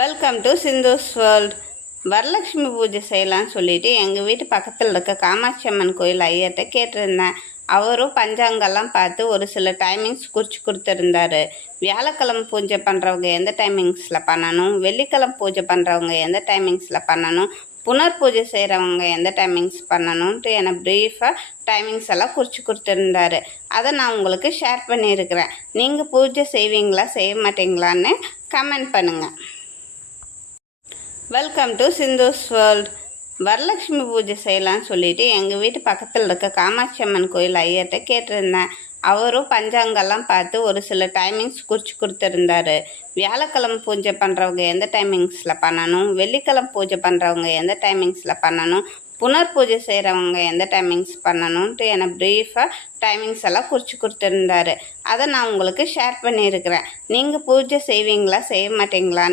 Welcome to Sindhu's world. Varalakshmi puja செய்யலான்னு சொல்லிட்டு எங்கள் வீட்டு பக்கத்தில் இருக்க காமாட்சி அம்மன் கோயில் ஐயர்கிட்ட கேட்டிருந்தேன். அவரும் பஞ்சாங்கெல்லாம் பார்த்து ஒரு சில டைமிங்ஸ் குறித்து கொடுத்துருந்தாரு. வியாழக்கிழமை பூஜை பண்ணுறவங்க எந்த டைமிங்ஸில் பண்ணணும், வெள்ளிக்கிழமை பூஜை பண்ணுறவங்க எந்த டைமிங்ஸில் பண்ணணும், புனர் பூஜை செய்கிறவங்க எந்த டைமிங்ஸ் பண்ணணுன்ட்டு எனக்கு ப்ரீஃபாக டைமிங்ஸ் எல்லாம் குறித்து கொடுத்துருந்தாரு. அதை நான் உங்களுக்கு ஷேர் பண்ணியிருக்கிறேன். நீங்கள் பூஜை செய்வீங்களா செய்ய மாட்டீங்களான்னு கமெண்ட் பண்ணுங்கள். Welcome to Sindhu's world. Varalakshmi puja செய்யலான்னு சொல்லிட்டு எங்கள் வீட்டு பக்கத்தில் இருக்க காமாட்சி அம்மன் கோயில் ஐயர்கிட்ட கேட்டிருந்தேன். அவரும் பஞ்சாங்கெல்லாம் பார்த்து ஒரு சில டைமிங்ஸ் குறித்து கொடுத்துருந்தாரு. வியாழக்கிழமை பூஜை பண்ணுறவங்க எந்த டைமிங்ஸில் பண்ணணும், வெள்ளிக்கிழமை பூஜை பண்ணுறவங்க எந்த டைமிங்ஸில் பண்ணணும், புனர் பூஜை செய்கிறவங்க எந்த டைமிங்ஸ் பண்ணணுன்ட்டு எனக்கு ப்ரீஃபாக டைமிங்ஸ் எல்லாம் குறித்து கொடுத்துருந்தாரு. அதை நான் உங்களுக்கு ஷேர் பண்ணியிருக்கிறேன். நீங்கள் பூஜை செய்வீங்களா செய்ய மாட்டீங்களான்னு